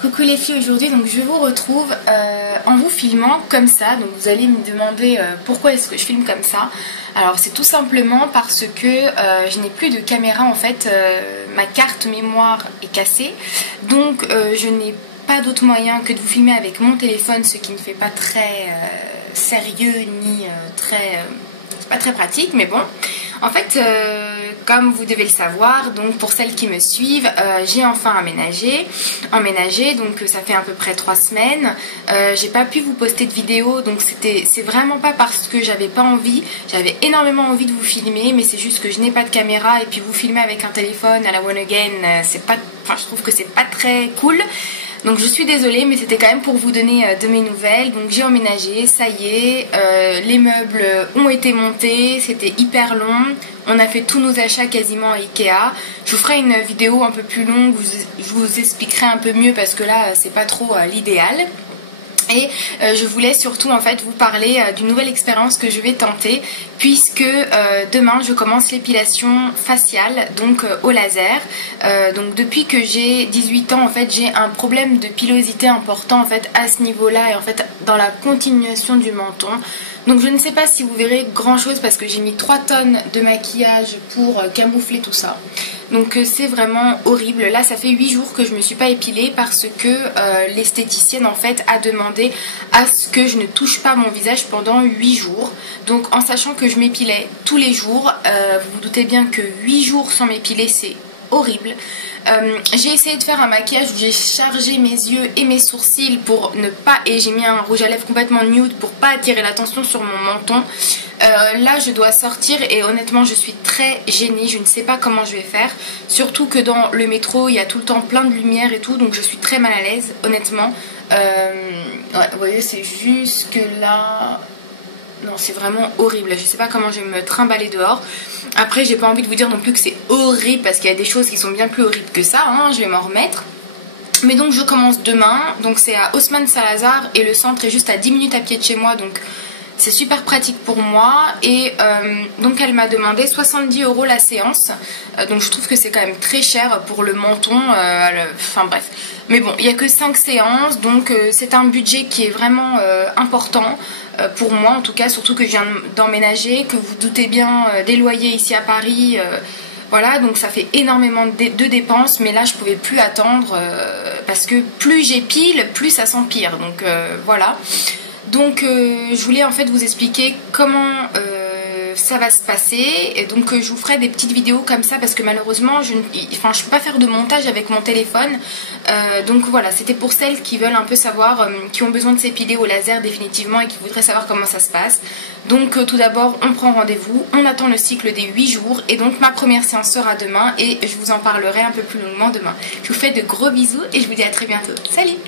Coucou les filles, aujourd'hui donc je vous retrouve en vous filmant comme ça. Donc vous allez me demander pourquoi est-ce que je filme comme ça. Alors c'est tout simplement parce que je n'ai plus de caméra en fait, ma carte mémoire est cassée. Donc je n'ai pas d'autre moyen que de vous filmer avec mon téléphone, ce qui ne fait pas très sérieux ni c'est pas très pratique, mais bon. En fait, comme vous devez le savoir, donc pour celles qui me suivent, j'ai enfin emménagé, donc ça fait à peu près 3 semaines. J'ai pas pu vous poster de vidéo, donc c'est vraiment pas parce que j'avais pas envie. J'avais énormément envie de vous filmer, mais c'est juste que je n'ai pas de caméra et puis vous filmer avec un téléphone à la one again, c'est pas, enfin je trouve que c'est pas très cool. Donc je suis désolée, mais c'était quand même pour vous donner de mes nouvelles. Donc j'ai emménagé, ça y est, les meubles ont été montés, c'était hyper long. On a fait tous nos achats quasiment à Ikea. Je vous ferai une vidéo un peu plus longue où je vous expliquerai un peu mieux parce que là c'est pas trop l'idéal. Et je voulais surtout en fait vous parler d'une nouvelle expérience que je vais tenter, puisque demain je commence l'épilation faciale, donc au laser. Donc depuis que j'ai 18 ans en fait, j'ai un problème de pilosité important en fait à ce niveau-là et en fait dans la continuation du menton. Donc je ne sais pas si vous verrez grand chose parce que j'ai mis 3 tonnes de maquillage pour camoufler tout ça. Donc c'est vraiment horrible. Là ça fait 8 jours que je me suis pas épilée parce que l'esthéticienne en fait a demandé à ce que je ne touche pas mon visage pendant 8 jours. Donc en sachant que je m'épilais tous les jours, vous vous doutez bien que 8 jours sans m'épiler c'est horrible. J'ai essayé de faire un maquillage où j'ai chargé mes yeux et mes sourcils pour ne pas, et j'ai mis un rouge à lèvres complètement nude pour pas attirer l'attention sur mon menton. Là je dois sortir et honnêtement je suis très gênée, je ne sais pas comment je vais faire, surtout que dans le métro il y a tout le temps plein de lumière et tout, donc je suis très mal à l'aise honnêtement. Ouais, vous voyez c'est juste que là... Non, c'est vraiment horrible. Je sais pas comment je vais me trimballer dehors. Après, j'ai pas envie de vous dire non plus que c'est horrible parce qu'il y a des choses qui sont bien plus horribles que ça. Hein. Je vais m'en remettre. Mais donc, je commence demain. Donc, c'est à Haussmann Saint-Lazare et le centre est juste à 10 minutes à pied de chez moi. Donc, c'est super pratique pour moi. Et donc, elle m'a demandé 70 € la séance. Donc, je trouve que c'est quand même très cher pour le menton. Enfin, bref. Mais bon, il n'y a que 5 séances. Donc, c'est un budget qui est vraiment important. Pour moi en tout cas, surtout que je viens d'emménager, que vous doutez bien des loyers ici à Paris, voilà, donc ça fait énormément de dépenses, mais là je pouvais plus attendre parce que plus j'épile, plus ça s'empire, donc voilà. Donc je voulais en fait vous expliquer comment ça va se passer, et donc je vous ferai des petites vidéos comme ça parce que malheureusement je peux pas faire de montage avec mon téléphone, donc voilà, c'était pour celles qui veulent un peu savoir, qui ont besoin de s'épiler au laser définitivement et qui voudraient savoir comment ça se passe. Donc tout d'abord on prend rendez-vous, on attend le cycle des 8 jours et donc ma première séance sera demain et je vous en parlerai un peu plus longuement demain. Je vous fais de gros bisous et je vous dis à très bientôt. Salut!